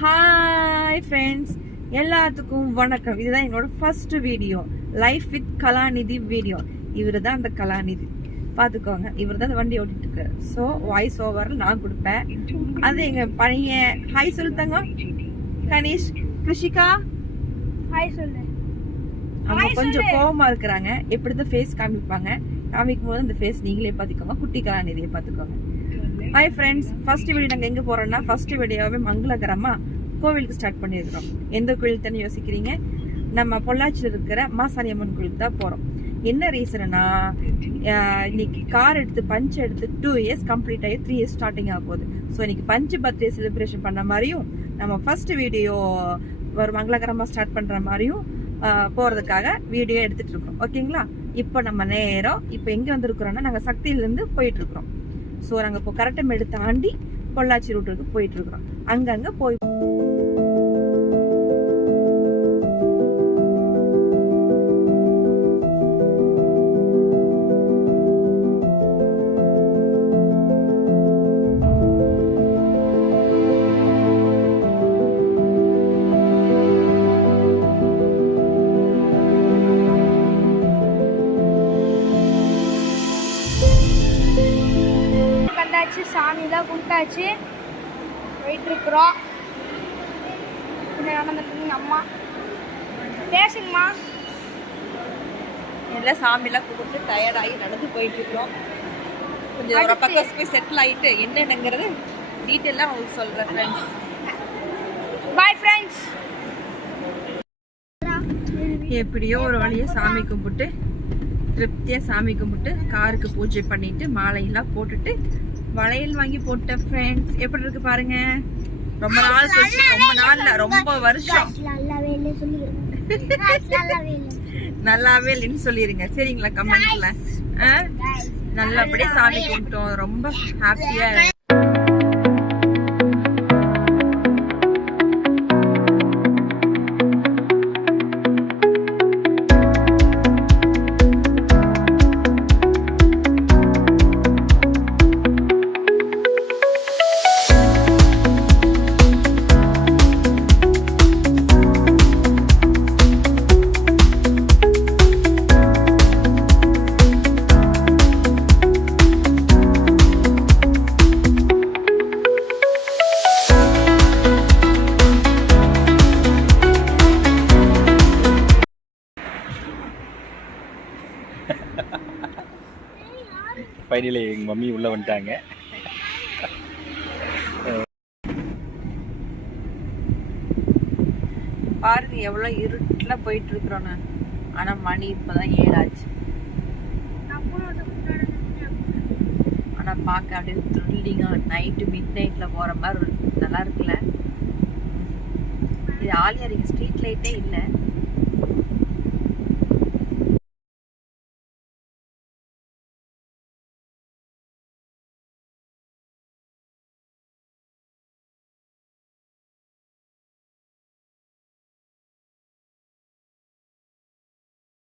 Hi friends, எல்லாத்துக்கும் வணக்கம். இதுதான் என்னோட first video, life with Kalanithi video. இவர் தான் அந்த கலாநிதி, பார்த்துக்கோங்க. இவர் தான் வண்டி ஓட்டிட்டு இருக்காரு. ஸோ வாய்ஸ் ஓவர் நான் கொடுப்பேன். அது எங்க பையன் ஹாய் சொல்லுத்தாங்க. கணேஷ், கிருஷிகா ஹாய் சொல்லு. அவங்க கொஞ்சம் கோவமா இருக்கிறாங்க. எப்படிதான் ஃபேஸ் காமிப்பாங்க, காமிக்கும் போது அந்த ஃபேஸ் நீங்களே பார்த்துக்கோங்க. குட்டி கலாநிதியை பார்த்துக்கோங்க. ஹாய் ஃப்ரெண்ட்ஸ், ஃபர்ஸ்ட் வீடியோ நாங்கள் எங்கே போகிறோம்னா, ஃபர்ஸ்ட் வீடியோவே மங்களகரமாக கோவிலுக்கு ஸ்டார்ட் பண்ணியிருக்கிறோம். எந்த கோவில் தானே யோசிக்கிறீங்க? நம்ம பொள்ளாச்சியில் இருக்கிற மாசாணியம்மன் கோவிலுக்கு தான் போகிறோம். என்ன ரீசன்னா, இன்னைக்கு கார் எடுத்து பஞ்ச் எடுத்து 2 இயர்ஸ் கம்ப்ளீட் ஆகி 3 இயர்ஸ் ஸ்டார்டிங் ஆக போகுது. ஸோ இன்னைக்கு பஞ்சு பர்த்டே செலிப்ரேஷன் பண்ண மாதிரியும் நம்ம ஃபர்ஸ்ட் வீடியோ ஒரு மங்களகரமாக ஸ்டார்ட் பண்ணுற மாதிரியும் போகிறதுக்காக வீடியோ எடுத்துகிட்டு இருக்கோம். ஓகேங்களா? இப்போ நம்ம நேரம் இப்போ எங்கே வந்துருக்குறோன்னா, நாங்கள் சக்தியிலேருந்து போயிட்டுருக்குறோம். ஸோ நாங்கள் இப்போ கரெக்டாக தாண்டி பொள்ளாச்சி ரூட்டுக்கு போயிட்டு இருக்கிறோம். அங்கங்கே போய் சாமிலாம் கும்பிட்டாச்சு, போயிட்டுருக்குறோம். நடந்துட்டு அம்மா பேசுங்கம்மா. எல்லாம் சாமிலாம் கும்பிட்டு டயர்டாகி நடந்து போயிட்டு இருக்கிறோம். கொஞ்சம் ஒரு பக்கம் போய் செட்டில் ஆகிட்டு என்னென்னங்கிறது டீட்டெயிலாக உங்களுக்கு சொல்கிறேன் ஃப்ரெண்ட்ஸ். Bye friends. எப்படியோ ஒரு வழியை சாமி கும்பிட்டு திருப்தியாக சாமி கும்பிட்டு காருக்கு பூஜை பண்ணிட்டு மாலையெல்லாம் போட்டுட்டு வளையல் வாங்கி போட்ட ஃப்ரெண்ட்ஸ். எப்படி இருக்கு பாருங்க. ரொம்ப நாள் கழிச்சு, ரொம்ப நாள்ல ரொம்ப வருஷம். நல்லாவே இல்லைன்னு சொல்லிருங்க சரிங்களா கமெண்ட்ல. நல்லபடியா சாமி கும்பிட்டோம், ரொம்ப ஹாப்பியா. ஃபைனலி எங்கள் மம்மி உள்ளே வந்துட்டாங்க. பாருங்க எவ்வளோ இருட்டில் போயிட்டு இருக்கிறோம். நான் ஆனால் மணி இப்போதான் 7 ஆச்சு. ஆனால் பார்க்க அப்படியே த்ரில்லிங்காக நைட்டு மிட் நைட்டில் போகிற மாதிரி நல்லா இருக்குல்ல. இது ஆலியாரிங்க ஸ்ட்ரீட் லைட்டே இல்லை.